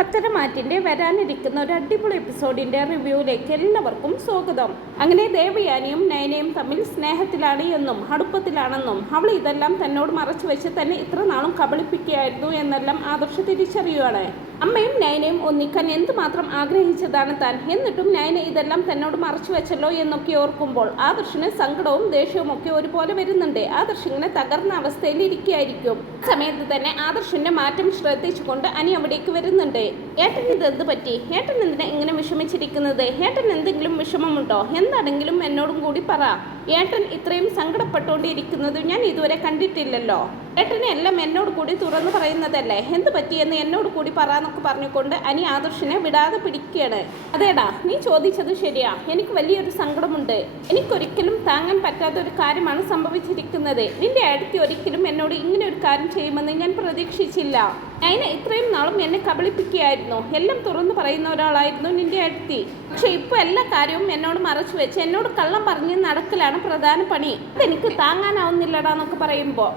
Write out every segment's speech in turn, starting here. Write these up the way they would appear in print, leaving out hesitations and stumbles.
പത്തരമാറ്റിൻ്റെ വരാനിരിക്കുന്ന ഒരു അടിപൊളി എപ്പിസോഡിൻ്റെ റിവ്യൂവിലേക്ക് എല്ലാവർക്കും സ്വാഗതം. അങ്ങനെ ദേവയാനിയും നയനയും തമ്മിൽ സ്നേഹത്തിലാണ് എന്നും അടുപ്പത്തിലാണെന്നും അവൾ ഇതെല്ലാം തന്നോട് മറച്ചു വെച്ച് തന്നെ ഇത്ര നാളും കബളിപ്പിക്കുകയായിരുന്നു എന്നെല്ലാം ആദർശ് തിരിച്ചറിയുകയാണ്. അമ്മയും നയനയും ഒന്നിക്കാൻ എന്തുമാത്രം ആഗ്രഹിച്ചതാണ് താൻ, എന്നിട്ടും നയന ഇതെല്ലാം തന്നോട് മറച്ചു വെച്ചല്ലോ എന്നൊക്കെ ഓർക്കുമ്പോൾ ആദർശിന് സങ്കടവും ദേഷ്യവും ഒക്കെ ഒരുപോലെ വരുന്നുണ്ട്. ആദർശ് ഇങ്ങനെ തകർന്ന അവസ്ഥയിൽ ഇരിക്കുകയായിരിക്കും. സമയത്ത് തന്നെ ആദർശിന്റെ മാറ്റം ശ്രദ്ധിച്ചുകൊണ്ട് അനി അവിടേക്ക് വരുന്നുണ്ട്. ഏട്ടൻ ഇത് എന്ത് പറ്റി? ഏട്ടൻ എന്തിനാ ഇങ്ങനെ വിഷമിച്ചിരിക്കുന്നത്? ഏട്ടൻ എന്തെങ്കിലും വിഷമമുണ്ടോ? എന്താണെങ്കിലും എന്നോടും കൂടി പറ. ഏട്ടൻ ഇത്രയും സങ്കടപ്പെട്ടുകൊണ്ടിരിക്കുന്നത് ഞാൻ ഇതുവരെ കണ്ടിട്ടില്ലല്ലോ. ഏട്ടനെ എല്ലാം എന്നോട് കൂടി തുറന്നു പറയുന്നതല്ലേ, എന്ത് പറ്റിയെന്ന് എന്നോട് കൂടി പറയാന്നൊക്കെ പറഞ്ഞുകൊണ്ട് അനി ആദർശിനെ വിടാതെ പിടിക്കുകയാണ്. അതേടാ, നീ ചോദിച്ചത് ശരിയാ, എനിക്ക് വലിയൊരു സങ്കടമുണ്ട്. എനിക്കൊരിക്കലും താങ്ങാൻ പറ്റാത്ത ഒരു കാര്യമാണ് സംഭവിച്ചിരിക്കുന്നത്. നിന്റെ അടുത്ത് ഒരിക്കലും എന്നോട് ഇങ്ങനെ ഒരു കാര്യം ചെയ്യുമെന്ന് ഞാൻ പ്രതീക്ഷിച്ചില്ല. നയന ഇത്രയും നാളും എന്നെ കബളിപ്പിക്കുകയായിരുന്നു. എല്ലാം തുറന്നു പറയുന്ന ഒരാളായിരുന്നു നിന്റെ അടുത്തി. പക്ഷെ ഇപ്പോൾ എല്ലാ കാര്യവും എന്നോട് മറച്ചു വെച്ച് എന്നോട് കള്ളം പറഞ്ഞ് നടക്കലാണ് പ്രധാന പണി. അതെനിക്ക് താങ്ങാനാവുന്നില്ലടാന്നൊക്കെ പറയുമ്പോൾ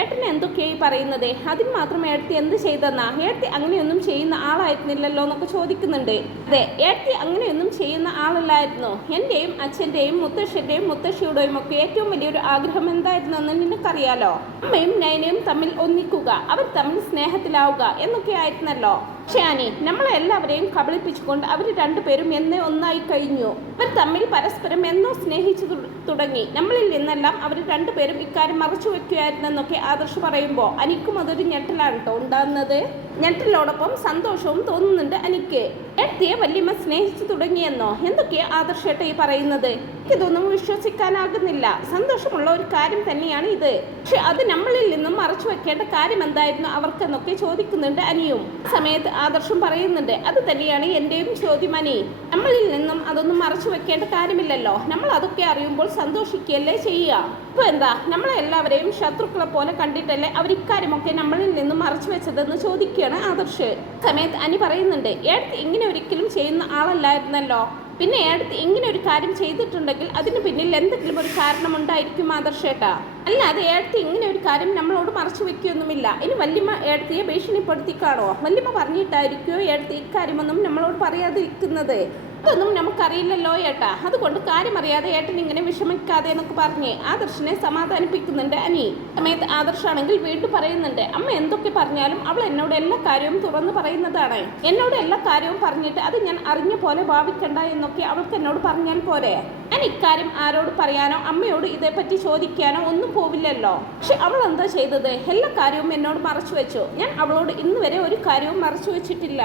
ഏട്ടനെ എന്തൊക്കെയായി പറയുന്നത്? അതിന് മാത്രം ഏട്ടത്തി എന്ത് ചെയ്തെന്നാ? ഏട്ടത്തി അങ്ങനെയൊന്നും ചെയ്യുന്ന ആളായിരുന്നില്ലല്ലോ എന്നൊക്കെ ചോദിക്കുന്നുണ്ട്. അതെ, ഏട്ടത്തി അങ്ങനെയൊന്നും ചെയ്യുന്ന ആളല്ലായിരുന്നു. എൻ്റെയും അച്ഛൻ്റെയും മുത്തശ്ശൻ്റെയും മുത്തശ്ശിയുടെയും ഒക്കെ ഏറ്റവും വലിയൊരു ആഗ്രഹം എന്തായിരുന്നു എന്ന് നിനക്കറിയാലോ. അമ്മയും നയനയും തമ്മിൽ ഒന്നിക്കുക, അവർ തമ്മിൽ സ്നേഹത്തിലാവുക എന്നൊക്കെ ആയിരുന്നല്ലോ. പക്ഷേ അനി, നമ്മളെല്ലാവരെയും കബളിപ്പിച്ചുകൊണ്ട് അവർ രണ്ടുപേരും എന്നേ ഒന്നായി കഴിഞ്ഞു. അവർ തമ്മിൽ പരസ്പരം എന്നോ സ്നേഹിച്ചു തുടങ്ങി. നമ്മളിൽ നിന്നെല്ലാം അവർ രണ്ടുപേരും ഇക്കാര്യം മറച്ചു വെക്കുകയായിരുന്നെന്നൊക്കെ ആദർശ് പറയുമ്പോൾ അനിക്കും അതൊരു ഞെട്ടലാണ് കേട്ടോ ഉണ്ടാകുന്നത്. ഞെട്ടലോടൊപ്പം സന്തോഷവും തോന്നുന്നുണ്ട് അനിക്ക്. ഏട്ടത്തിയെ വല്യമ്മ സ്നേഹിച്ചു തുടങ്ങിയെന്നോ? എന്തൊക്കെയാ ആദർശേട്ട ഈ പറയുന്നത്? ഇതൊന്നും വിശ്വസിക്കാനാകുന്നില്ല. സന്തോഷമുള്ള ഒരു കാര്യം തന്നെയാണ് ഇത്. പക്ഷെ അത് നമ്മളിൽ നിന്നും മറച്ചു വെക്കേണ്ട കാര്യം എന്തായിരുന്നു അവർക്കെന്നൊക്കെ ചോദിക്കുന്നുണ്ട് അനിയും. സമയത്ത് ആദർശം പറയുന്നുണ്ട്, അത് തന്നെയാണ് എൻ്റെയും ചോദ്യം അനി. നമ്മളിൽ നിന്നും അതൊന്നും മറച്ചു വെക്കേണ്ട കാര്യമില്ലല്ലോ. നമ്മൾ അതൊക്കെ അറിയുമ്പോൾ സന്തോഷിക്കുകയല്ലേ ചെയ്യുക. ഇപ്പോൾ എന്താ, നമ്മളെ എല്ലാവരെയും ശത്രുക്കളെ പോലെ കണ്ടിട്ടല്ലേ അവർ ഇക്കാര്യമൊക്കെ നമ്മളിൽ നിന്നും മറച്ചു വെച്ചതെന്ന് ചോദിക്കുകയാണ് ആദർശ്. സമയത്ത് അനി പറയുന്നുണ്ട്, ഏട്ടത്തി ഇങ്ങനെ ഒരിക്കലും ചെയ്യുന്ന ആളല്ലായിരുന്നല്ലോ. പിന്നെ ഏട്ടത്തി ഇങ്ങനെ ഒരു കാര്യം ചെയ്തിട്ടുണ്ടെങ്കിൽ അതിന് പിന്നിൽ എന്തെങ്കിലും ഒരു കാരണം ഉണ്ടായിരിക്കും ആദർശേട്ടാ. അല്ലാതെ ഏട്ടത്തി ഇങ്ങനെ ഒരു കാര്യം നമ്മളോട് മറച്ചു വെക്കുകയൊന്നുമില്ല. ഇനി വല്യമ്മ ഏട്ടത്തിയെ ഭീഷണിപ്പെടുത്തിക്കാണോ? വല്യമ്മ പറഞ്ഞിട്ടായിരിക്കുമോ ഏട്ടത്തി ഇക്കാര്യമൊന്നും നമ്മളോട് പറയാതിരിക്കുന്നത്? അതൊന്നും നമുക്കറിയില്ലല്ലോ ഏട്ടാ. അതുകൊണ്ട് കാര്യം അറിയാതെ ഏട്ടൻ ഇങ്ങനെ വിഷമിക്കാതെ എന്നൊക്കെ പറഞ്ഞ് ആദർശിനെ സമാധാനിപ്പിക്കുന്നുണ്ട് അനി. സമയത്ത് ആദർശാണെങ്കിൽ വീണ്ടും പറയുന്നുണ്ട്, അമ്മ എന്തൊക്കെ പറഞ്ഞാലും അവൾ എന്നോട് എല്ലാ കാര്യവും തുറന്നു പറയുന്നതാണ്. എന്നോട് എല്ലാ കാര്യവും പറഞ്ഞിട്ട് അത് ഞാൻ അറിഞ്ഞ പോലെ ഭാവിക്കണ്ട എന്നൊക്കെ അവൾക്ക് എന്നോട് പറഞ്ഞാൽ പോരെ. ഞാൻ ഇക്കാര്യം ആരോട് പറയാനോ അമ്മയോട് ഇതേപ്പറ്റി ചോദിക്കാനോ ഒന്നും പോവില്ലല്ലോ. പക്ഷെ അവൾ എന്താ ചെയ്തത്? എല്ലാ കാര്യവും എന്നോട് മറച്ചു വെച്ചു. ഞാൻ അവളോട് ഇന്ന് വരെ ഒരു കാര്യവും മറച്ചു വെച്ചിട്ടില്ല.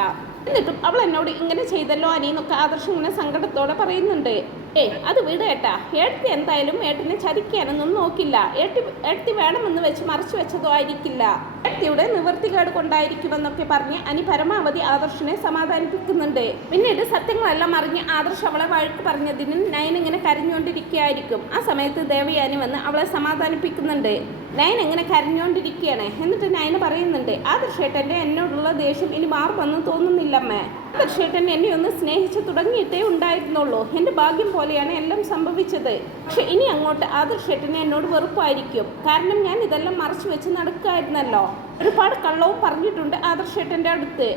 എന്നിട്ടും അവൾ എന്നോട് ഇങ്ങനെ ചെയ്തല്ലോ അനി എന്നൊക്കെ ആദർശം ഇങ്ങനെ സങ്കടത്തോടെ പറയുന്നുണ്ട്. അത് വിട് ഏട്ടാ. ഏട്ടത്തി എന്തായാലും ഏട്ടനെ ചതിക്കാനൊന്നും നോക്കില്ല. ഏട്ടത്തി വേണമെന്ന് വെച്ച് മറച്ചു വെച്ചതോ ആയിരിക്കില്ല. ഏട്ടത്തിയുടെ നിവൃത്തികേട് കൊണ്ടായിരിക്കുമെന്നൊക്കെ പറഞ്ഞ് അനി പരമാവധി ആദർശിനെ സമാധാനിപ്പിക്കുന്നുണ്ട്. പിന്നീട് സത്യങ്ങളെല്ലാം അറിഞ്ഞ് ആദർശ് അവളെ വഴക്ക് പറഞ്ഞതിന് നയൻ ഇങ്ങനെ കരഞ്ഞുകൊണ്ടിരിക്കുകയായിരിക്കും. ആ സമയത്ത് ദേവയാനി വന്ന് അവളെ സമാധാനിപ്പിക്കുന്നുണ്ട്. നയൻ ഇങ്ങനെ കരഞ്ഞുകൊണ്ടിരിക്കുകയാണ്. എന്നിട്ട് നയന് പറയുന്നുണ്ട്, ആദർശേട്ടൻ്റെ എന്നോടുള്ള ദേഷ്യം ഇനി മാറുമെന്ന് തോന്നുന്നില്ലമ്മേ. ആദർശേട്ടൻ എന്നെ ഒന്ന് സ്നേഹിച്ച് തുടങ്ങിയിട്ടേ ഉണ്ടായിരുന്നുള്ളൂ. എൻ്റെ ഭാഗ്യം പോലെയാണ് എല്ലാം സംഭവിച്ചത്. പക്ഷെ ഇനി അങ്ങോട്ട് ആദർശേട്ടന് എന്നോട് വെറുപ്പായിരിക്കും. കാരണം ഞാൻ ഇതെല്ലാം മറച്ചു വെച്ച് നടക്കുകയായിരുന്നല്ലോ. ഒരുപാട് കള്ളവും പറഞ്ഞിട്ടുണ്ട് ആദർശേട്ടൻ്റെ അടുത്ത്.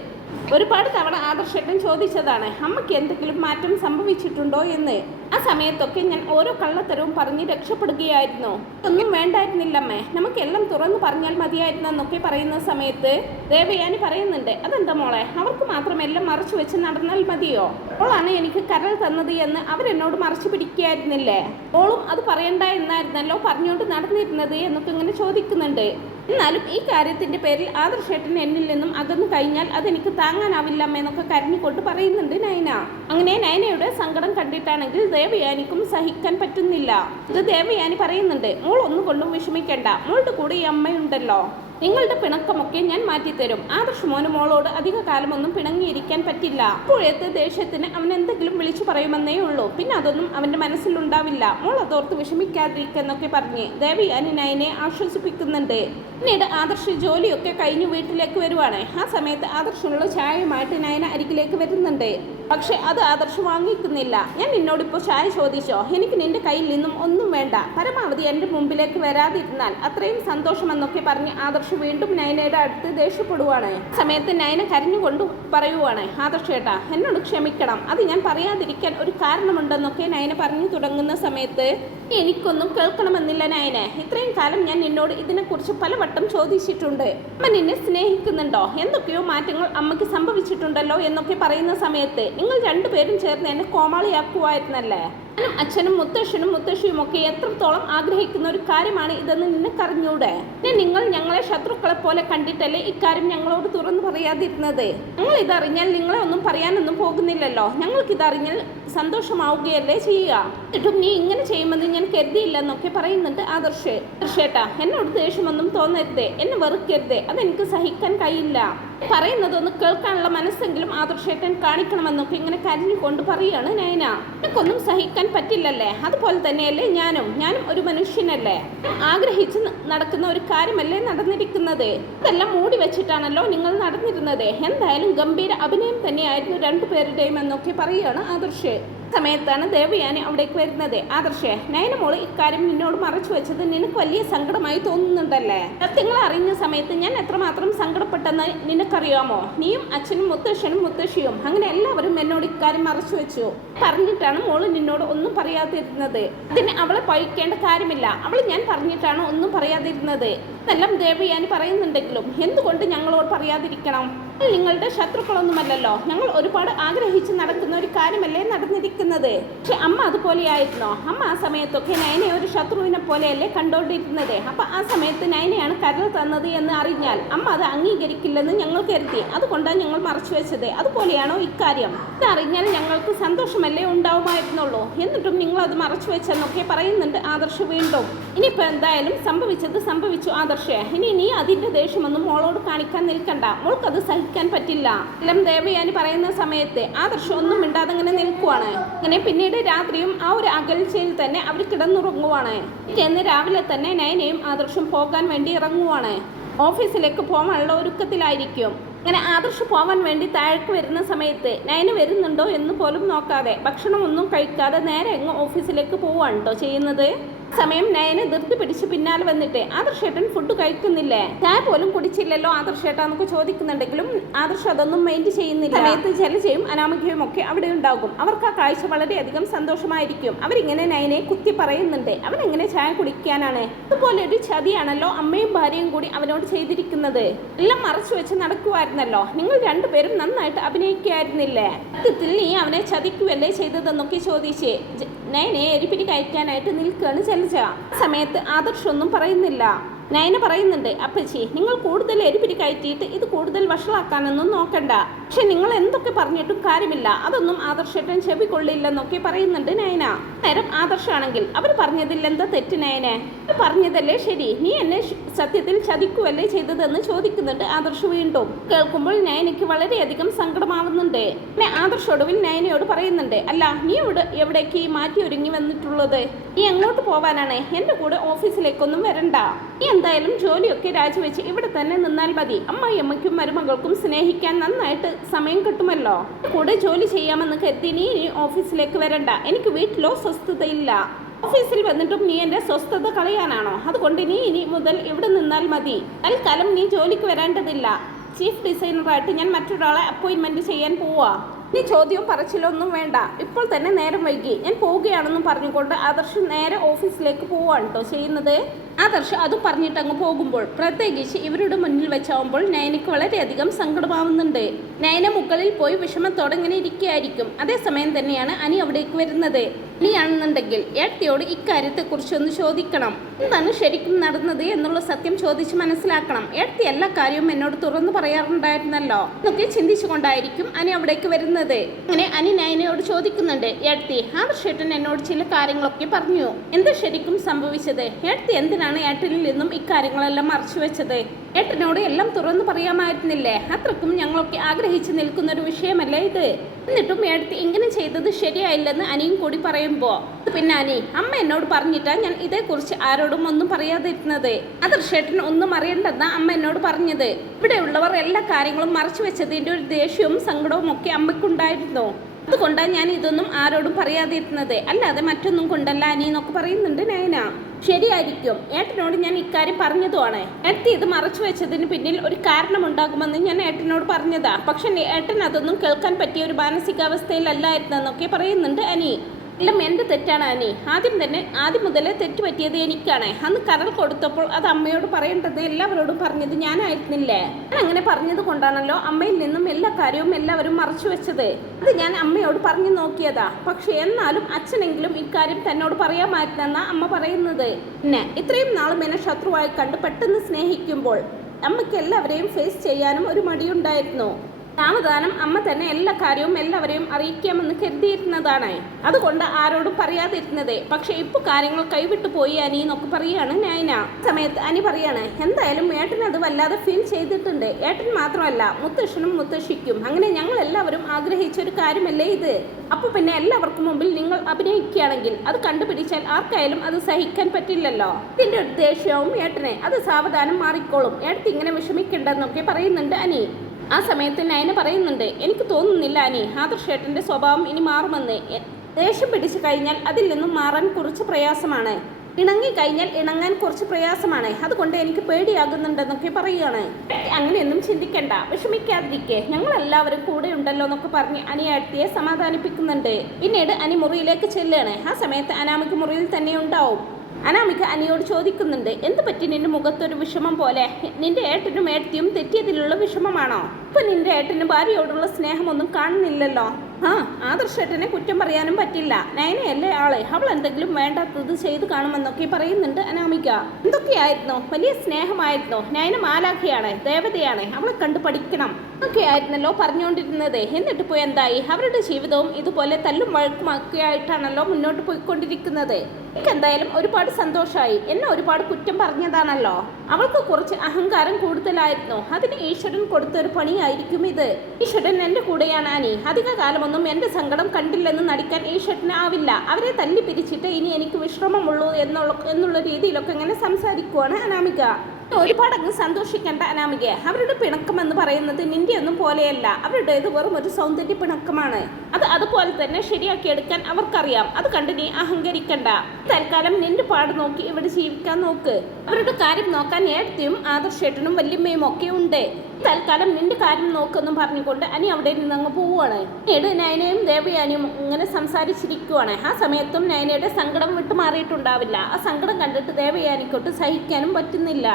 ഒരുപാട് തവണ ആദർശേട്ടൻ ചോദിച്ചതാണ് അമ്മയ്ക്ക് എന്തെങ്കിലും മാറ്റം സംഭവിച്ചിട്ടുണ്ടോ എന്ന്. ആ സമയത്തൊക്കെ ഞാൻ ഓരോ കള്ളത്തരവും പറഞ്ഞ് രക്ഷപ്പെടുകയായിരുന്നു. ഒന്നും വേണ്ടായിരുന്നില്ലമ്മേ, നമുക്കെല്ലാം തുറന്നു പറഞ്ഞാൽ മതിയായിരുന്നെന്നൊക്കെ പറയുന്ന സമയത്ത് ദേവയാനി പറയുന്നുണ്ട്, അതെന്താ മോളെ, അവർക്ക് മാത്രം എല്ലാം മറച്ചു വെച്ച് നടന്നാൽ മതിയോ? ഓളാണ് എനിക്ക് കരൾ തന്നത് എന്ന് അവരെന്നോട് മറച്ചു പിടിക്കുകയായിരുന്നില്ലേ? ഓളും അത് പറയണ്ട എന്നായിരുന്നല്ലോ പറഞ്ഞുകൊണ്ട് നടന്നിരുന്നത് എന്നൊക്കെ ഇങ്ങനെ ചോദിക്കുന്നുണ്ട്. എന്നാലും ഈ കാര്യത്തിൻ്റെ പേരിൽ ആദർശേട്ടൻ എന്നിൽ നിന്നും അകന്നു കഴിഞ്ഞാൽ അതെനിക്ക് താങ്ങാനാവില്ലമ്മ എന്നൊക്കെ കരഞ്ഞുകൊണ്ട് പറയുന്നുണ്ട് നയന. അങ്ങനെ നയനയുടെ സങ്കടം കണ്ടിട്ടാണെങ്കിൽ ദേവയാനിക്കും സഹിക്കാൻ പറ്റുന്നില്ല. ഇത് ദേവയാനി പറയുന്നുണ്ട്, മോൾ ഒന്നുകൊണ്ടും വിഷമിക്കേണ്ട. മോളുടെ കൂടെ ഈ അമ്മയുണ്ടല്ലോ. നിങ്ങളുടെ പിണക്കമൊക്കെ ഞാൻ മാറ്റിത്തരും. ആദർശ് മോന് മോളോട് അധിക കാലമൊന്നും പിണങ്ങിയിരിക്കാൻ പറ്റില്ല. ഇപ്പോഴത്തെ ദേഷ്യത്തിന് അവൻ എന്തെങ്കിലും വിളിച്ചു പറയുമെന്നേ ഉള്ളൂ. പിന്നെ അതൊന്നും അവൻ്റെ മനസ്സിലുണ്ടാവില്ല. മോൾ അതോർത്ത് വിഷമിക്കാതിരിക്കെന്നൊക്കെ പറഞ്ഞ് ദേവയാനി നയനെ ആശ്വസിപ്പിക്കുന്നുണ്ട്. പിന്നീട് ആദർശ് ജോലിയൊക്കെ കഴിഞ്ഞ് വീട്ടിലേക്ക് വരുവാണ്. ആ സമയത്ത് ആദർശിനുള്ള ചായയുമായിട്ട് നയന അരികിലേക്ക് വരുന്നുണ്ട്. പക്ഷെ അത് ആദർശ് വാങ്ങിക്കുന്നില്ല. ഞാൻ നിന്നോടിപ്പോൾ ചായ ചോദിച്ചോ? എനിക്ക് നിന്റെ കയ്യിൽ നിന്നും ഒന്നും വേണ്ട. പരമാവധി എൻ്റെ മുമ്പിലേക്ക് വരാതിരുന്നാൽ അത്രയും സന്തോഷമെന്നൊക്കെ പറഞ്ഞ് ആദർശ് ആദർശ് വീണ്ടും നയനയുടെ അടുത്ത് ദേഷ്യപ്പെടുവാണ്. സമയത്ത് നയന കരഞ്ഞുകൊണ്ട് പറയുവാണ്, ആദർശ് ഏട്ടാ എന്നോട് ക്ഷമിക്കണം, അത് ഞാൻ പറയാതിരിക്കാൻ ഒരു കാരണമുണ്ടെന്നൊക്കെ നയന പറഞ്ഞു തുടങ്ങുന്ന സമയത്ത് എനിക്കൊന്നും കേൾക്കണമെന്നില്ല നയന. ഇത്രയും കാലം ഞാൻ നിന്നോട് ഇതിനെക്കുറിച്ച് പലവട്ടം ചോദിച്ചിട്ടുണ്ട്. അമ്മ നിന്നെ സ്നേഹിക്കുന്നുണ്ടോ, എന്തൊക്കെയോ മാറ്റങ്ങൾ അമ്മയ്ക്ക് സംഭവിച്ചിട്ടുണ്ടല്ലോ എന്നൊക്കെ പറയുന്ന സമയത്ത് നിങ്ങൾ രണ്ടുപേരും ചേർന്ന് എന്നെ കോമാളിയാക്കുമായിരുന്നല്ലേ. ഞാനും അച്ഛനും മുത്തശ്ശനും മുത്തശ്ശിയും ഒക്കെ എത്രത്തോളം ആഗ്രഹിക്കുന്ന ഒരു കാര്യമാണ് ഇതെന്ന് നിനക്കറിഞ്ഞൂടെ. നിങ്ങൾ ഞങ്ങളെ ശത്രുക്കളെ പോലെ കണ്ടിട്ടല്ലേ ഇക്കാര്യം ഞങ്ങളോട് തുറന്നു പറയാതിരുന്നത്. ഞങ്ങൾ ഇതറിഞ്ഞാൽ നിങ്ങളെ ഒന്നും പറയാനൊന്നും പോകുന്നില്ലല്ലോ. ഞങ്ങൾക്കിതറിഞ്ഞാൽ സന്തോഷമാവുകയല്ലേ ചെയ്യുക. എന്നിട്ടും നീ ഇങ്ങനെ ചെയ്യുമെന്ന് ഞാൻ കരുതിയില്ലെന്നൊക്കെ പറയുന്നുണ്ട് ആദർശ്. ആദർശേട്ടാ എന്നോട് ദേഷ്യമൊന്നും തോന്നരുതേ, എന്നെ വെറുക്കരുതേ, അതെനിക്ക് സഹിക്കാൻ കഴിയില്ല. പറയുന്നതൊന്ന് കേൾക്കാനുള്ള മനസ്സെങ്കിലും ആദർശേട്ടൻ കാണിക്കണമെന്നൊക്കെ ഇങ്ങനെ കരഞ്ഞുകൊണ്ട് പറയുകയാണ് നയന. എനിക്കൊന്നും സഹിക്കാൻ പറ്റില്ലല്ലേ, അതുപോലെ തന്നെയല്ലേ ഞാനും ഒരു മനുഷ്യനല്ലേ. ആഗ്രഹിച്ച് നടക്കുന്ന ഒരു കാര്യമല്ലേ നടന്നിരിക്കുന്നത്. ഇതെല്ലാം മൂടി വെച്ചിട്ടാണല്ലോ നിങ്ങൾ നടന്നിരുന്നത്. എന്തായാലും ഗംഭീര അഭിനയം തന്നെയായിരുന്നു രണ്ടുപേരുടെയും എന്നൊക്കെ പറയുകയാണ് ആദർശ്. സമയത്താണ് ദേവയാനി അവിടേക്ക് വരുന്നത്. ആദർശേ നയനമോള് ഇക്കാര്യം നിന്നോട് മറച്ചു വെച്ചത് നിനക്ക് വലിയ സങ്കടമായി തോന്നുന്നുണ്ടല്ലേ. സത്യങ്ങൾ അറിഞ്ഞ സമയത്ത് ഞാൻ എത്രമാത്രം സങ്കടപ്പെട്ടെന്ന് നിനക്കറിയാമോ. നീയും അച്ഛനും മുത്തശ്ശനും മുത്തശ്ശിയും അങ്ങനെ എല്ലാവരും എന്നോട് ഇക്കാര്യം മറച്ചു വെച്ചു പറഞ്ഞിട്ടാണ് മോള് നിന്നോട് ഒന്നും പറയാതിരുന്നത്. അതിന് അവളെ പഴിക്കേണ്ട കാര്യമില്ല, അവൾ ഞാൻ പറഞ്ഞിട്ടാണ് ഒന്നും പറയാതിരുന്നത്. ഇതെല്ലാം ദേവയാനി പറയുന്നുണ്ടെങ്കിലും എന്തുകൊണ്ട് ഞങ്ങളോട് പറയാതിരിക്കണം. നിങ്ങളുടെ ശത്രുക്കളൊന്നുമല്ലല്ലോ, ഞങ്ങൾ ഒരുപാട് ആഗ്രഹിച്ച് നടക്കുന്ന ഒരു കാര്യമല്ലേ നടന്നിരിക്കുന്നത്. പക്ഷെ അമ്മ അതുപോലെയായിരുന്നോ. അമ്മ ആ സമയത്തൊക്കെ നയനെ ഒരു ശത്രുവിനെ പോലെയല്ലേ കണ്ടോണ്ടിരുന്നത്. അപ്പൊ ആ സമയത്ത് നയനെയാണ് കരൾ തന്നത് എന്ന് അറിഞ്ഞാൽ അമ്മ അത് അംഗീകരിക്കില്ലെന്ന് ഞങ്ങൾ കരുതി, അതുകൊണ്ടാണ് ഞങ്ങൾ മറച്ചു വെച്ചത്. അതുപോലെയാണോ ഇക്കാര്യം. ഇതറിഞ്ഞാൽ ഞങ്ങൾക്ക് സന്തോഷമല്ലേ ഉണ്ടാവുമായിരുന്നുള്ളൂ, എന്നിട്ടും നിങ്ങൾ അത് മറച്ചു വെച്ചെന്നൊക്കെ പറയുന്നുണ്ട് ആദർശ് വീണ്ടും. ഇനിയിപ്പോ എന്തായാലും സംഭവിച്ചത് സംഭവിച്ചു ആദർശേ, ഇനി നീ അതിന്റെ ദേഷ്യമൊന്നും മോളോട് കാണിക്കാൻ നിൽക്കണ്ട, മോൾക്കത് സഹിക്കാൻ പറ്റില്ല എല്ലാം ദേവയാനി പറയുന്ന സമയത്ത് ആദർശ് ഒന്നും മിണ്ടാതെ അങ്ങനെ നിൽക്കുവാണ്. അങ്ങനെ പിന്നീട് രാത്രിയും ആ ഒരു അകൽച്ചയിൽ തന്നെ അവർ കിടന്നുറങ്ങുവാണ്. എന്ന് രാവിലെ തന്നെ നയനയും ആദർശും പോകാൻ വേണ്ടി ഇറങ്ങുവാണ്. ഓഫീസിലേക്ക് പോകാനുള്ള ഒരുക്കത്തിലായിരിക്കും. അങ്ങനെ ആദർശ് പോവാൻ വേണ്ടി താഴേക്ക് വരുന്ന സമയത്ത് നയന വരുന്നുണ്ടോ എന്ന് പോലും നോക്കാതെ ഭക്ഷണമൊന്നും കഴിക്കാതെ നേരെ അങ്ങ് ഓഫീസിലേക്ക് പോവാണ് കേട്ടോ ചെയ്യുന്നത്. സമയം നയന ധൃതി പിടിച്ച് പിന്നാലെ വന്നിട്ട് ആദർശേട്ടൻ ഫുഡ് കഴിക്കുന്നില്ലേ, ചായ പോലും കുടിച്ചില്ലല്ലോ ആദർശേട്ട എന്നൊക്കെ ചോദിക്കുന്നുണ്ടെങ്കിലും ആദർശ് അതൊന്നും മൈൻഡ് ചെയ്യുന്നില്ല. സമയത്ത് ജലജയും അനാമികയും ഒക്കെ അവിടെ ഉണ്ടാകും. അവർക്ക് ആ കാഴ്ച വളരെയധികം സന്തോഷമായിരിക്കും. അവരിങ്ങനെ നയനെ കുത്തി പറയുന്നുണ്ട്, അവൻ എങ്ങനെ ചായ കുടിക്കാനാണ്, അതുപോലെ ഒരു ചതിയാണല്ലോ അമ്മയും ഭാര്യയും കൂടി അവനോട് ചെയ്തിരിക്കുന്നത്. എല്ലാം മറച്ചു വെച്ച് നടക്കുമായിരുന്നല്ലോ, നിങ്ങൾ രണ്ടുപേരും നന്നായിട്ട് അഭിനയിക്കുകയായിരുന്നില്ലേ, സത്യത്തിൽ നീ അവനെ ചതിക്കുകയല്ലേ ചെയ്തതെന്നൊക്കെ ചോദിച്ച് നയനെ എരിപിരി കഴിക്കാനായിട്ട് നിൽക്കുകയാണ് ജലജ. സമയത്ത് ആദർശ് ഒന്നും പറയുന്നില്ല. നയന പറയുന്നുണ്ട്, അപ്പച്ചി നിങ്ങൾ കൂടുതൽ എരിപിരി കയറ്റിയിട്ട് ഇത് കൂടുതൽ വഷളാക്കാനൊന്നും നോക്കണ്ട. പക്ഷെ നിങ്ങൾ എന്തൊക്കെ പറഞ്ഞിട്ടും കാര്യമില്ല, അതൊന്നും ആദർശേട്ടൻ ചെവിക്കൊള്ളില്ലെന്നൊക്കെ പറയുന്നുണ്ട് നയന. നേരം ആദർശാണെങ്കിൽ അവർ പറഞ്ഞതിൽ എന്താ തെറ്റ് നയനെ, പറഞ്ഞതല്ലേ ശരി, നീ എന്നെ സത്യത്തിൽ ചതിക്കുവല്ലേ ചെയ്തതെന്ന് ചോദിക്കുന്നുണ്ട് ആദർശ് വീണ്ടും. കേൾക്കുമ്പോൾ നയനയ്ക്ക് വളരെയധികം സങ്കടമാവുന്നുണ്ട്. പിന്നെ ആദർശ് ഒടുവിൽ നയനയോട് പറയുന്നുണ്ട്, അല്ല നീ എവിടേക്ക് മാറ്റി ഒരുങ്ങി വന്നിട്ടുള്ളത്, നീ എങ്ങോട്ട് പോവാനാണ്, എൻ്റെ കൂടെ ഓഫീസിലേക്കൊന്നും വരണ്ട, നീ എന്തായാലും ജോലിയൊക്കെ രാജിവെച്ച് ഇവിടെ തന്നെ നിന്നാൽ മതി. അമ്മായിയമ്മയ്ക്കും മരുമകൾക്കും സ്നേഹിക്കാൻ നന്നായിട്ട് സമയം കിട്ടുമല്ലോ, കൂടെ ജോലി ചെയ്യാമെന്ന് കരുതി നീ ഓഫീസിലേക്ക് വരണ്ട, എനിക്ക് വീട്ടിലോ സ്വസ്ഥതയില്ല, ഓഫീസിൽ വന്നിട്ടും നീ എൻ്റെ സ്വസ്ഥത കളയാനാണോ, അതുകൊണ്ട് നീ ഇനി മുതൽ ഇവിടെ നിന്നാൽ മതി, തൽക്കാലം നീ ജോലിക്ക് വരേണ്ടതില്ല, ചീഫ് ഡിസൈനറായിട്ട് ഞാൻ മറ്റൊരാളെ അപ്പോയിൻമെൻറ്റ് ചെയ്യാൻ പോവാ, നീ ചോദ്യവും പറച്ചിലൊന്നും വേണ്ട, ഇപ്പോൾ തന്നെ നേരം വൈകി ഞാൻ പോവുകയാണെന്നും പറഞ്ഞുകൊണ്ട് ആദർശ് നേരെ ഓഫീസിലേക്ക് പോവാണ് കേട്ടോ ചെയ്യുന്നത്. ആദർശ് അതും പറഞ്ഞിട്ട് അങ്ങ് പോകുമ്പോൾ പ്രത്യേകിച്ച് ഇവരുടെ മുന്നിൽ വെച്ചാവുമ്പോൾ നയനയ്ക്ക് വളരെയധികം സങ്കടമാവുന്നുണ്ട്. നയന മുകളിൽ പോയി വിഷമത്തോടെ ഇങ്ങനെ ഇരിക്കുകയായിരിക്കും. അതേസമയം തന്നെയാണ് അനി അവിടേക്ക് വരുന്നത്. ഇനിയാണെന്നുണ്ടെങ്കിൽ ഏട്ടത്തിയോട് ഇക്കാര്യത്തെക്കുറിച്ചൊന്ന് ചോദിക്കണം, എന്താണ് ശരിക്കും നടന്നത് എന്നുള്ള സത്യം ചോദിച്ച് മനസ്സിലാക്കണം. ഏട്ടത്തി എല്ലാ കാര്യവും എന്നോട് തുറന്നു പറയാറുണ്ടായിരുന്നല്ലോ എന്നൊക്കെ ചിന്തിച്ചുകൊണ്ടായിരിക്കും അനി അവിടേക്ക് വരുന്നത്. അങ്ങനെ അനി നയനയോട് ചോദിക്കുന്നുണ്ട്, ഏട്ടത്തി ആദർശേട്ടൻ എന്നോട് ചില കാര്യങ്ങളൊക്കെ പറഞ്ഞു, എന്താ ശരിക്കും സംഭവിച്ചത്, ഏട്ടത്തി എന്തിനാണ് ഏട്ടനിൽ നിന്നും ഇക്കാര്യങ്ങളെല്ലാം മറച്ചു വെച്ചത്, ഏട്ടനോട് എല്ലാം തുറന്നു പറയാമായിരുന്നില്ലേ, അത്രക്കും ഞങ്ങളൊക്കെ ആഗ്രഹിച്ചു നിൽക്കുന്ന ഒരു വിഷയമല്ലേ ഇത്, എന്നിട്ടും ഏട്ടത്തി ഇങ്ങനെ ചെയ്തത് ശരിയായില്ലെന്ന് അനിയും കൂടി പറയുമ്പോൾ പിന്നെ അനി അമ്മ എന്നോട് പറഞ്ഞിട്ടാണ് ഞാൻ ഇതേക്കുറിച്ച് ആരോടും ഒന്നും പറയാതിരുന്നത്, ആദർശേട്ടൻ ഒന്നും അറിയണ്ടെന്നാ അമ്മ എന്നോട് പറഞ്ഞത്, ഇവിടെയുള്ളവർ എല്ലാ കാര്യങ്ങളും മറച്ചു വെച്ചതിൻ്റെ ഒരു ദേഷ്യവും സങ്കടവും ഒക്കെ അമ്മയ്ക്കുണ്ടായിരുന്നു, അതുകൊണ്ടാണ് ഞാൻ ഇതൊന്നും ആരോടും പറയാതിരുന്നത്, അല്ലാതെ മറ്റൊന്നും കൊണ്ടല്ല അനി എന്നൊക്കെ പറയുന്നുണ്ട് നയന. ശരിയായിരിക്കും, ഏട്ടനോട് ഞാൻ ഇക്കാര്യം പറഞ്ഞതുമാണ്. ഏട്ടത്തി ഇത് മറച്ചു വെച്ചതിന് പിന്നിൽ ഒരു കാരണമുണ്ടാകുമെന്ന് ഞാൻ ഏട്ടനോട് പറഞ്ഞതാ. പക്ഷെ ഏട്ടൻ അതൊന്നും കേൾക്കാൻ പറ്റിയ ഒരു മാനസികാവസ്ഥയിലല്ലായിരുന്നെന്നൊക്കെ പറയുന്നുണ്ട് അനി. എല്ലാം എൻ്റെ തെറ്റാണ് അനി. ആദ്യം മുതലേ തെറ്റ് പറ്റിയത് എനിക്കാണ്. അന്ന് കരൾ കൊടുത്തപ്പോൾ അത് അമ്മയോട് പറയേണ്ടത് എല്ലാവരോടും പറഞ്ഞത് ഞാനായിരുന്നില്ലേ? ഞാൻ അങ്ങനെ പറഞ്ഞത് കൊണ്ടാണല്ലോ അമ്മയിൽ നിന്നും എല്ലാ കാര്യവും എല്ലാവരും മറച്ചു വെച്ചത്. അത് ഞാൻ അമ്മയോട് പറഞ്ഞു നോക്കിയതാ. പക്ഷെ എന്നാലും അച്ഛനെങ്കിലും ഇക്കാര്യം തന്നോട് പറയാമായിരുന്നെന്നാ അമ്മ പറയുന്നത്. പിന്നെ ഇത്രയും നാളും എന്നെ ശത്രുവായി കണ്ട് പെട്ടെന്ന് സ്നേഹിക്കുമ്പോൾ അമ്മയ്ക്ക് എല്ലാവരെയും ഫേസ് ചെയ്യാനും ഒരു മടിയുണ്ടായിരുന്നു. സാവധാനം അമ്മ തന്നെ എല്ലാ കാര്യവും എല്ലാവരെയും അറിയിക്കാമെന്ന് കരുതിയിരുന്നതാണ്. അതുകൊണ്ട് ആരോടും പറയാതിരുന്നത്. പക്ഷെ ഇപ്പൊ കാര്യങ്ങൾ കൈവിട്ടു പോയി അനി എന്നൊക്കെ പറയാണ് നയന. സമയത്ത് അനി പറയാണ്, എന്തായാലും ഏട്ടൻ അത് വല്ലാതെ ഫീൽ ചെയ്തിട്ടുണ്ട്. ഏട്ടൻ മാത്രമല്ല, മുത്തശ്ശനും മുത്തശ്ശിക്കും. അങ്ങനെ ഞങ്ങൾ എല്ലാവരും ആഗ്രഹിച്ച ഒരു കാര്യമല്ലേ ഇത്? അപ്പൊ പിന്നെ എല്ലാവർക്കും മുമ്പിൽ നിങ്ങൾ അഭിനയിക്കുകയാണെങ്കിൽ അത് കണ്ടുപിടിച്ചാൽ ആർക്കായാലും അത് സഹിക്കാൻ പറ്റില്ലല്ലോ. ഇതിന്റെ ഒരു ദേഷ്യവും ഏട്ടനെ അത് സാവധാനം മാറിക്കോളും. ഏട്ടത്തി ഇങ്ങനെ വിഷമിക്കണ്ടെന്നൊക്കെ പറയുന്നുണ്ട് അനി. ആ സമയത്ത് നയന പറയുന്നുണ്ട്, എനിക്ക് തോന്നുന്നില്ല അനി ആദർശേട്ടൻ്റെ സ്വഭാവം ഇനി മാറുമെന്ന്. ദേഷ്യം പിടിച്ചു കഴിഞ്ഞാൽ അതിൽ നിന്നും മാറാൻ കുറച്ച് പ്രയാസമാണ്. ഇണങ്ങി കഴിഞ്ഞാൽ ഇണങ്ങാൻ കുറച്ച് പ്രയാസമാണ്. അതുകൊണ്ട് എനിക്ക് പേടിയാകുന്നുണ്ടെന്നൊക്കെ പറയുകയാണ്. അങ്ങനെയൊന്നും ചിന്തിക്കണ്ട, വിഷമിക്കാതിരിക്കെ, ഞങ്ങളെല്ലാവരും കൂടെ ഉണ്ടല്ലോ എന്നൊക്കെ പറഞ്ഞ് അനിയേട്ടത്തിയെ സമാധാനിപ്പിക്കുന്നുണ്ട്. പിന്നീട് അനി മുറിയിലേക്ക് ചെല്ലുകയാണ്. ആ സമയത്ത് അനാമിക മുറിയിൽ തന്നെ ഉണ്ടാവും. അനാമിക അനിയോട് ചോദിക്കുന്നുണ്ട്, എന്ത് പറ്റി നിന്റെ മുഖത്തൊരു വിഷമം പോലെ? നിന്റെ ഏട്ടനും ഏട്ടത്തിയും തെറ്റിയതിലുള്ള വിഷമമാണോ? ഇപ്പൊ നിന്റെ ഏട്ടന് ഭാര്യയോടുള്ള സ്നേഹമൊന്നും കാണുന്നില്ലല്ലോ. ആദർശേട്ടനെ കുറ്റം പറയാനും പറ്റില്ല. നയനയല്ലേ ആളെ, അവൾ എന്തെങ്കിലും വേണ്ടാത്തത് ചെയ്ത് കാണുമെന്നൊക്കെ പറയുന്നുണ്ട് അനാമിക. എന്തൊക്കെയായിരുന്നോ? വലിയ സ്നേഹമായിരുന്നോ? നയന മാലാഖയാണ്, ദേവതയാണ്, അവളെ കണ്ടു പഠിക്കണം ഒക്കെ ആയിരുന്നല്ലോ പറഞ്ഞുകൊണ്ടിരുന്നത്. എന്നിട്ട് പോയി എന്തായി? അവരുടെ ജീവിതവും ഇതുപോലെ തല്ലും വഴക്കുമൊക്കെ ആയിട്ടാണല്ലോ മുന്നോട്ട് പോയിക്കൊണ്ടിരിക്കുന്നത്. എനിക്കെന്തായാലും ഒരുപാട് സന്തോഷമായി. എന്നെ ഒരുപാട് കുറ്റം പറഞ്ഞതാണല്ലോ. അവൾക്ക് കുറച്ച് അഹങ്കാരം കൂടുതലായിരുന്നു. അതിന് ഈശ്വരൻ കൊടുത്തൊരു പണിയായിരിക്കും ഇത്. ഈശ്വരൻ എൻ്റെ കൂടെയാണ് അനി. അധിക കാലമൊന്നും എൻ്റെ സങ്കടം കണ്ടില്ലെന്ന് നടിക്കാൻ ഈശ്വരന് ആവില്ല. അവരെ തല്ലി പിരിച്ചിട്ട് ഇനി എനിക്ക് വിശ്രമമുള്ളൂ എന്നുള്ള രീതിയിലൊക്കെ ഇങ്ങനെ സംസാരിക്കുവാണ് അനാമിക. ഒരുപാട് അങ്ങ് സന്തോഷിക്കേണ്ട അനാമിക. അവരുടെ പിണക്കം എന്ന് പറയുന്നത് നിന്റെ ഒന്നും പോലെയല്ല. അവരുടേത് വെറും ഒരു സൗന്ദര്യ പിണക്കമാണ്. അതുപോലെ തന്നെ ശരിയാക്കിയെടുക്കാൻ അവർക്കറിയാം. അത് കണ്ട് നീ അഹങ്കരിക്കണ്ട. തൽക്കാലം നിന്റെ പാട് നോക്കി ഇവിടെ ജീവിക്കാൻ നോക്ക്. അവരുടെ കാര്യം നോക്കാൻ ഏട്ടത്തിയും ആദർശേട്ടനും വല്യമ്മയും ഒക്കെ ഉണ്ട്. തൽക്കാലം നിന്റെ കാര്യം നോക്കെന്നും പറഞ്ഞുകൊണ്ട് അനി അവിടെ നിന്ന് അങ്ങ് പോവുകയാണ്. പിന്നീട് നയനയും ദേവയാനിയും ഇങ്ങനെ സംസാരിച്ചിരിക്കുവാണ്. ആ സമയത്തും നയനയുടെ സങ്കടം വിട്ടുമാറിയിട്ടുണ്ടാവില്ല. ആ സങ്കടം കണ്ടിട്ട് ദേവയാനിക്കൊട്ട് സഹിക്കാനും പറ്റുന്നില്ല.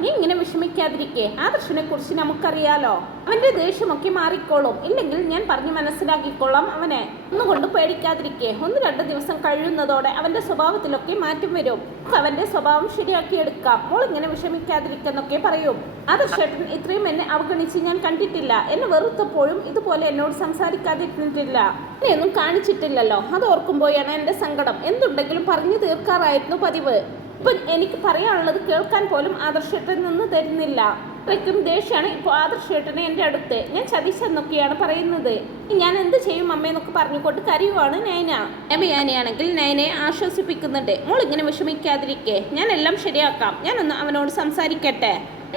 നീ ഇങ്ങനെ വിഷമിക്കാതിരിക്കേ, ആദർശനെ കുറിച്ച് നമുക്കറിയാലോ. അവന്റെ ദേഷ്യമൊക്കെ മാറിക്കോളും. ഇല്ലെങ്കിൽ ഞാൻ പറഞ്ഞു മനസ്സിലാക്കിക്കോളാം അവനെ. ഒന്നുകൊണ്ട് പേടിക്കാതിരിക്കേ. 1-2 ദിവസം കഴിയുന്നതോടെ അവന്റെ സ്വഭാവത്തിലൊക്കെ മാറ്റം വരും. അവന്റെ സ്വഭാവം ശരിയാക്കിയെടുക്കാം. മോൾ ഇങ്ങനെ വിഷമിക്കാതിരിക്കെന്നൊക്കെ പറയും. ആദർശേട്ടൻ ഇത്രയും എന്നെ അവഗണിച്ച് ഞാൻ കണ്ടിട്ടില്ല. എന്നെ വെറുത്തപ്പോഴും ഇതുപോലെ എന്നോട് സംസാരിക്കാതിരുന്നിട്ടില്ല. എന്നെയൊന്നും കാണിച്ചിട്ടില്ലല്ലോ. അത് ഓർക്കുമ്പോഴാണ് എൻ്റെ സങ്കടം. എന്തുണ്ടെങ്കിലും പറഞ്ഞു തീർക്കാറായിരുന്നു പതിവ്. ഇപ്പം എനിക്ക് പറയാനുള്ളത് കേൾക്കാൻ പോലും ആദർശേട്ടൻ നിന്ന് തരുന്നില്ല. അത്രയ്ക്കും ദേഷ്യമാണ് ഇപ്പോൾ ആദർശേട്ടനെ എൻ്റെ അടുത്ത്. ഞാൻ ചതിച്ചെന്നൊക്കെയാണ് പറയുന്നത്. ഞാൻ എന്ത് ചെയ്യും അമ്മയെന്നൊക്കെ പറഞ്ഞുകൊണ്ട് കരയുവാണ് നയന. എബിയാനിയാണെങ്കിൽ നയനയെ ആശ്വസിപ്പിക്കുന്നുണ്ട്. മോളിങ്ങനെ വിഷമിക്കാതിരിക്കേ, ഞാൻ എല്ലാം ശരിയാക്കാം. ഞാനൊന്ന് അവനോട് സംസാരിക്കട്ടെ.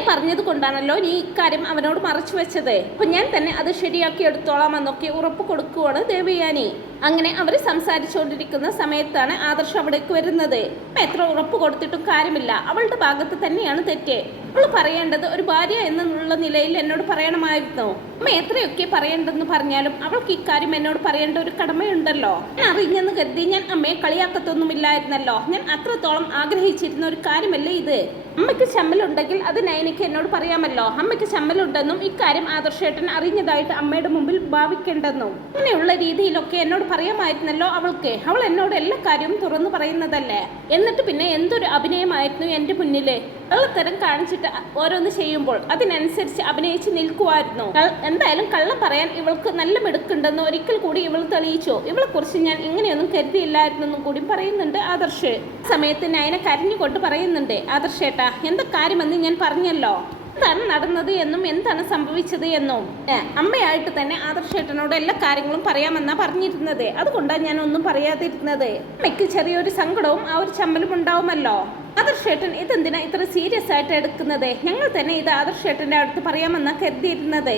പറഞ്ഞത് കൊണ്ടാണല്ലോ നീ ഇക്കാര്യം അവനോട് മറച്ചു വെച്ചത്. അപ്പൊ ഞാൻ തന്നെ അത് ശരിയാക്കി എടുത്തോളാം എന്നൊക്കെ ഉറപ്പ് കൊടുക്കുവാണ് ദേവയാനി. അങ്ങനെ അവർ സംസാരിച്ചുകൊണ്ടിരിക്കുന്ന സമയത്താണ് ആദർശ് അവിടേക്ക് വരുന്നത്. എത്ര ഉറപ്പ് കൊടുത്തിട്ടും കാര്യമില്ല, അവളുടെ ഭാഗത്ത് തന്നെയാണ് തെറ്റ്. അവൾ പറയേണ്ടത് ഒരു ഭാര്യ എന്നുള്ള നിലയിൽ എന്നോട് പറയണമായിരുന്നു. അമ്മ എത്രയൊക്കെ പറയേണ്ടെന്ന് പറഞ്ഞാലും അവൾക്ക് ഇക്കാര്യം എന്നോട് പറയേണ്ട ഒരു കടമയുണ്ടല്ലോ. ഞാൻ അറിഞ്ഞെന്ന് കരുതി ഞാൻ അമ്മയെ കളിയാക്കത്തൊന്നുമില്ലായിരുന്നല്ലോ. ഞാൻ അത്രത്തോളം ആഗ്രഹിച്ചിരുന്ന ഒരു കാര്യമല്ലേ ഇത്. അമ്മയ്ക്ക് ചമ്മലുണ്ടെങ്കിൽ അത് നയനയ്ക്ക് എന്നോട് പറയാമല്ലോ. അമ്മയ്ക്ക് ചമ്മലുണ്ടെന്നും ഇക്കാര്യം ആദർശേട്ടൻ അറിഞ്ഞതായിട്ട് അമ്മയുടെ മുമ്പിൽ ഭാവിക്കേണ്ടെന്നും അങ്ങനെയുള്ള രീതിയിലൊക്കെ എന്നോട് പറയാമായിരുന്നല്ലോ അവൾക്ക്. അവൾ എന്നോട് എല്ലാ കാര്യവും തുറന്നു പറയുന്നതല്ലേ. എന്നിട്ട് പിന്നെ എന്തൊരു അഭിനയമായിരുന്നു എൻ്റെ മുന്നില്. കള്ളത്തരം കാണിച്ചിട്ട് ഓരോന്ന് ചെയ്യുമ്പോൾ അതിനനുസരിച്ച് അഭിനയിച്ച് നിൽക്കുമായിരുന്നു. എന്തായാലും കള്ളം പറയാൻ ഇവൾക്ക് നല്ല മിടുക്കുണ്ടെന്ന് ഒരിക്കൽ കൂടി ഇവൾ തെളിയിച്ചു. ഇവളെ കുറിച്ച് ഞാൻ ഇങ്ങനെയൊന്നും കരുതിയില്ലായിരുന്നെന്നും കൂടി പറയുന്നുണ്ട് ആദർശ്. സമയത്ത് നയന കരഞ്ഞുകൊണ്ട് പറയുന്നുണ്ട്, ആദർശേട്ടാ എന്താ കാര്യമെന്ന് ഞാൻ പറഞ്ഞല്ലോ. എന്താണ് നടന്നത് എന്നും എന്താണ് സംഭവിച്ചത് എന്നും അമ്മയായിട്ട് തന്നെ ആദർശേട്ടനോട് എല്ലാ കാര്യങ്ങളും പറയാമെന്നാ പറഞ്ഞിരുന്നത്. അതുകൊണ്ടാണ് ഞാൻ ഒന്നും പറയാതിരുന്നത്. അമ്മയ്ക്ക് ചെറിയൊരു സങ്കടവും ആ ഒരു ചമ്മലും ഉണ്ടാവുമല്ലോ. ആദർശേട്ടൻ ഇതെന്തിനാ ഇത്ര സീരിയസ് ആയിട്ട് എടുക്കുന്നത്? ഞങ്ങൾ തന്നെ ഇത് ആദർശേട്ടൻ്റെ അടുത്ത് പറയാമെന്നാ കരുതിയിരുന്നത്.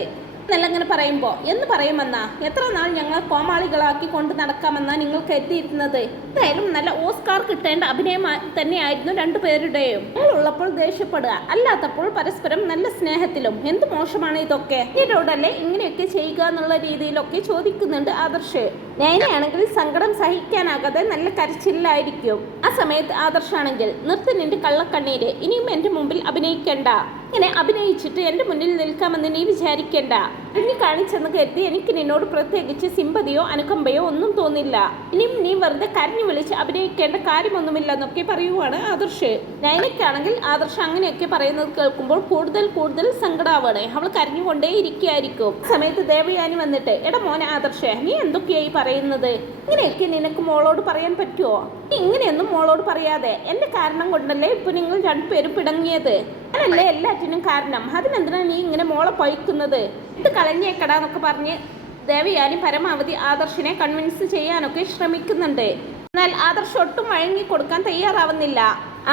എന്നല്ല അങ്ങനെ പറയുമ്പോൾ എന്ന് പറയുമെന്നാ എത്ര നാൾ ഞങ്ങളെ കോമാളികളാക്കി കൊണ്ട് നടക്കാമെന്നാ നിങ്ങൾ കരുതിയിരുന്നത്. എന്തായാലും നല്ല ഓസ്കാർ കിട്ടേണ്ട അഭിനയം തന്നെയായിരുന്നു രണ്ടുപേരുടെയും. ഉള്ളപ്പോൾ ദേഷ്യപ്പെടുക, അല്ലാത്തപ്പോൾ പരസ്പരം നല്ല സ്നേഹത്തിലും. എന്ത് മോശമാണ് ഇതൊക്കെ. ഇതിനോടല്ലേ ഇങ്ങനെയൊക്കെ ചെയ്യുക എന്നുള്ള രീതിയിലൊക്കെ ചോദിക്കുന്നുണ്ട് ആദർശ്. നയനയാണെങ്കിൽ സങ്കടം സഹിക്കാനാകാതെ നല്ല കരച്ചിലായിരിക്കും. ആ സമയത്ത് ആദർശാണെങ്കിൽ നിർത്തി നിന്റെ കള്ളക്കണ്ണീര്, ഇനിയും എന്റെ മുമ്പിൽ അഭിനയിക്കണ്ട. ഇങ്ങനെ അഭിനയിച്ചിട്ട് എന്റെ മുന്നിൽ നിൽക്കാമെന്ന് നീ വിചാരിക്കണ്ട. ഇനി കാണിച്ചെന്ന് കരുതി എനിക്ക് നിന്നോട് പ്രത്യേകിച്ച് സിമ്പതിയോ അനുകമ്പയോ ഒന്നും തോന്നില്ല. ഇനിയും നീ വെറുതെ കരഞ്ഞു വിളിച്ച് അഭിനയിക്കേണ്ട കാര്യമൊന്നുമില്ല എന്നൊക്കെ പറയുവാണ് ആദർശ്. നയനയ്ക്കാണെങ്കിൽ ആദർശ് അങ്ങനെയൊക്കെ പറയുന്നത് കേൾക്കുമ്പോൾ കൂടുതൽ കൂടുതൽ സങ്കടാവാണ്. അവൾ കരഞ്ഞുകൊണ്ടേ ഇരിക്കുകയായിരിക്കും. സമയത്ത് ദേവയാനി വന്നിട്ട്, എടാ മോനെ ആദർശ്, നീ എന്തൊക്കെയായി പറയുന്നത്? ഇങ്ങനെയൊക്കെ നിനക്ക് മോളോട് പറയാൻ പറ്റുമോ? നീ ഇങ്ങനെയൊന്നും മോളോട് പറയാതെ. എന്റെ കാരണം കൊണ്ടല്ലേ ഇപ്പൊ നിങ്ങൾ രണ്ടുപേരും പിടങ്ങിയത്. ഞാനല്ലേ എല്ലാറ്റിനും കാരണം. അതിനെന്തിനാ നീ ഇങ്ങനെ മോളെ പഴിക്കുന്നത്? ഇത് കളഞ്ഞേക്കടാന്നൊക്കെ പറഞ്ഞ് ദേവയാനി പരമാവധി ആദർശിനെ കൺവിൻസ് ചെയ്യാനൊക്കെ ശ്രമിക്കുന്നുണ്ട്. എന്നാൽ ആദർശ് ഒട്ടും വഴങ്ങി കൊടുക്കാൻ തയ്യാറാവുന്നില്ല.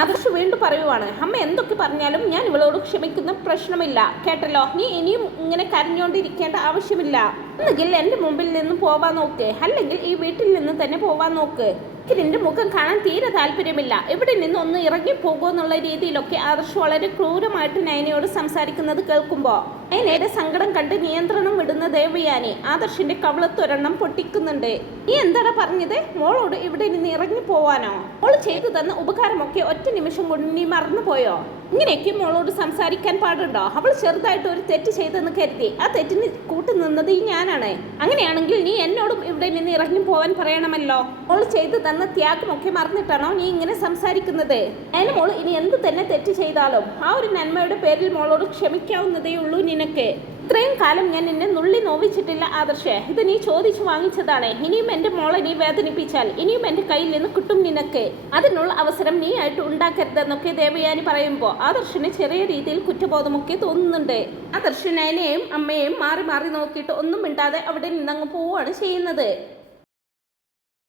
ആദർശ് വീണ്ടും പറയുവാണ്, അമ്മ എന്തൊക്കെ പറഞ്ഞാലും ഞാൻ ഇവളോട് ക്ഷമിക്കുന്ന പ്രശ്നമില്ല. കേട്ടല്ലോ, നീ ഇനിയും ഇങ്ങനെ കരഞ്ഞോണ്ടിരിക്കേണ്ട ആവശ്യമില്ല. ഒന്നുകിൽ എൻ്റെ മുമ്പിൽ നിന്ന് പോവാൻ നോക്ക്, അല്ലെങ്കിൽ ഈ വീട്ടിൽ നിന്ന് തന്നെ പോവാൻ നോക്ക്. എനിക്ക് നിന്റെ മുഖം കാണാൻ തീരെ താല്പര്യമില്ല. ഇവിടെ നിന്ന് ഒന്ന് ഇറങ്ങി പോകുമെന്നുള്ള രീതിയിലൊക്കെ ആദർശ് വളരെ ക്രൂരമായിട്ട് നയനയോട് സംസാരിക്കുന്നത് കേൾക്കുമ്പോൾ നയനയുടെ സങ്കടം കണ്ട് നിയന്ത്രണം വിടുന്ന ദേവയാനി ആദർശിന്റെ കവളത്തൊരെണ്ണം പൊട്ടിക്കുന്നുണ്ട്. നീ എന്താടാ പറഞ്ഞത്? മോളോട് ഇവിടെ നിന്ന് ഇറങ്ങി പോവാനോ? മോൾ ചെയ്തു തന്ന ഉപകാരമൊക്കെ ഒറ്റ നിമിഷം കൊണ്ട് നീ മറന്നുപോയോ? ഇങ്ങനെയൊക്കെ മോളോട് സംസാരിക്കാൻ പാടുണ്ടോ? അവൾ ചെറുതായിട്ട് ഒരു തെറ്റ് ചെയ്തെന്ന് കരുതി ആ തെറ്റിന് കൂട്ടുനിന്നത് ഈ ഞാനാണ്. അങ്ങനെയാണെങ്കിൽ നീ എന്നോടും ഇവിടെ നിന്ന് ഇറങ്ങി പോവാൻ പറയണമല്ലോ. മോൾ ചെയ്തു തന്ന ത്യാഗമൊക്കെ മറന്നിട്ടാണോ നീ ഇങ്ങനെ സംസാരിക്കുന്നത്? അതിന് മോൾ ഇനി എന്ത് തന്നെ തെറ്റ് ചെയ്താലും ആ ഒരു നന്മയുടെ പേരിൽ മോളോട് ക്ഷമിക്കാവുന്നതേ ഉള്ളൂ നിനക്ക്. ഇത്രയും കാലം ഞാൻ നിന്നെ നുള്ളി നോവിച്ചിട്ടില്ല ആദർശേ. ഇത് നീ ചോദിച്ചു വാങ്ങിച്ചതാണ്. ഇനിയും എൻ്റെ മോളെ നീ വേദനിപ്പിച്ചാൽ ഇനിയും എൻ്റെ കയ്യിൽ നിന്ന് കിട്ടും നിനക്ക്. അതിനുള്ള അവസരം നീ ആയിട്ട് ഉണ്ടാക്കരുതെന്നൊക്കെ ദേവയാനി പറയുമ്പോൾ ആദർശിന് ചെറിയ രീതിയിൽ കുറ്റബോധമൊക്കെ തോന്നുന്നുണ്ട്. ആദർശ് നയനയെയും അമ്മയെയും മാറി മാറി നോക്കിയിട്ട് ഒന്നും മിണ്ടാതെ അവിടെ നിന്നങ്ങ് പോവുകയാണ് ചെയ്യുന്നത്.